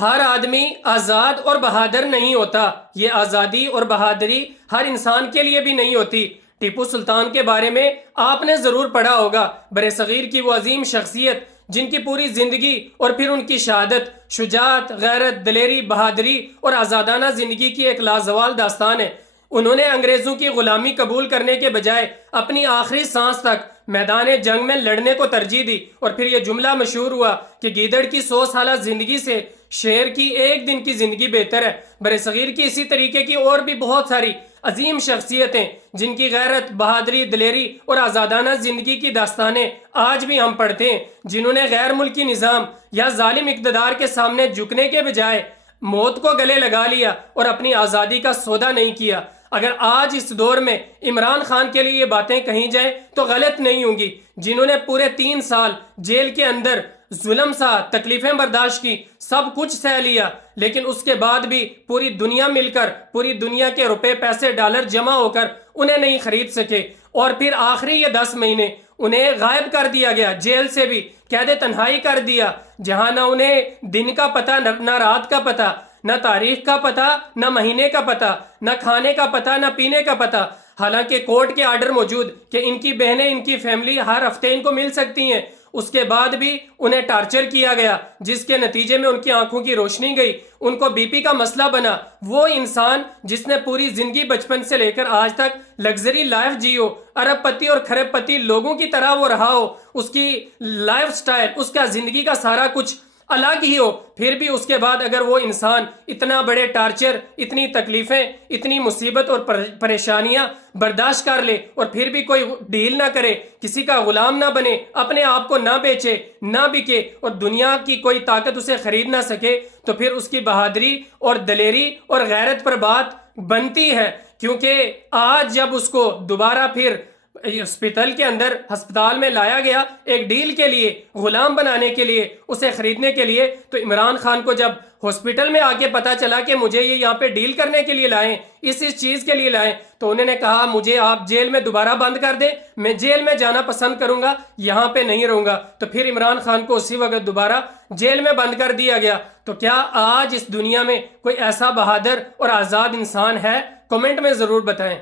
ہر آدمی آزاد اور بہادر نہیں ہوتا. یہ آزادی اور بہادری ہر انسان کے لیے بھی نہیں ہوتی. ٹیپو سلطان کے بارے میں آپ نے ضرور پڑھا ہوگا. برِ صغیر کی وہ عظیم شخصیت جن کی پوری زندگی اور پھر ان کی شہادت شجاعت، غیرت، دلیری، بہادری اور آزادانہ زندگی کی ایک لازوال داستان ہے. انہوں نے انگریزوں کی غلامی قبول کرنے کے بجائے اپنی آخری سانس تک میدان جنگ میں لڑنے کو ترجیح دی. اور پھر یہ جملہ مشہور ہوا کہ گیدڑ کی 100 سالہ زندگی سے شیر کی ایک دن کی زندگی بہتر ہے. برصغیر کی اسی طریقے کی اور بھی بہت ساری عظیم شخصیتیں جن کی غیرت، بہادری، دلیری اور آزادانہ زندگی کی داستانیں آج بھی ہم پڑھتے ہیں، جنہوں نے غیر ملکی نظام یا ظالم اقتدار کے سامنے جھکنے کے بجائے موت کو گلے لگا لیا اور اپنی آزادی کا سودا نہیں کیا. اگر آج اس دور میں عمران خان کے لیے یہ باتیں کہیں جائیں تو غلط نہیں ہوں گی. جنہوں نے پورے 3 سال جیل کے اندر ظلم سا، تکلیفیں برداشت کی، سب کچھ سہ لیا، لیکن اس کے بعد بھی پوری دنیا مل کر، پوری دنیا کے روپے، پیسے، ڈالر جمع ہو کر انہیں نہیں خرید سکے. اور پھر آخری یہ 10 مہینے انہیں غائب کر دیا گیا، جیل سے بھی قید تنہائی کر دیا، جہاں نہ انہیں دن کا پتہ، نہ رات کا پتہ، نہ تاریخ کا پتہ، نہ مہینے کا پتہ، نہ کھانے کا پتہ، نہ پینے کا پتہ. حالانکہ کورٹ کے آرڈر موجود کہ ان کی بہنیں، ان کی فیملی ہر ہفتے ان کو مل سکتی ہیں، اس کے بعد بھی انہیں ٹارچر کیا گیا، جس کے نتیجے میں ان کی آنکھوں کی روشنی گئی، ان کو بی پی کا مسئلہ بنا. وہ انسان جس نے پوری زندگی بچپن سے لے کر آج تک لگژری لائف جی ہو، ارب پتی اور کھرب پتی لوگوں کی طرح وہ رہا ہو، اس کی لائف سٹائل، اس کا زندگی کا سارا کچھ الگ ہی ہو، پھر بھی اس کے بعد اگر وہ انسان اتنا بڑے ٹارچر، اتنی تکلیفیں، اتنی مصیبت اور پریشانیاں برداشت کر لے اور پھر بھی کوئی ڈیل نہ کرے، کسی کا غلام نہ بنے، اپنے آپ کو نہ بیچے، نہ بکے اور دنیا کی کوئی طاقت اسے خرید نہ سکے، تو پھر اس کی بہادری اور دلیری اور غیرت پر بات بنتی ہے. کیونکہ آج جب اس کو دوبارہ پھر ہسپتال میں لایا گیا ایک ڈیل کے لیے، غلام بنانے کے لیے، اسے خریدنے کے لیے، تو عمران خان کو جب ہاسپٹل میں آ کے پتا چلا کہ مجھے یہ یہاں پہ ڈیل کرنے کے لیے لائیں، اس چیز کے لیے لائیں، تو انہوں نے کہا مجھے آپ جیل میں دوبارہ بند کر دیں، میں جیل میں جانا پسند کروں گا، یہاں پہ نہیں رہوں گا. تو پھر عمران خان کو اسی وقت دوبارہ جیل میں بند کر دیا گیا. تو کیا آج اس دنیا میں کوئی ایسا بہادر اور آزاد انسان ہے؟ کمنٹ میں ضرور بتائیں.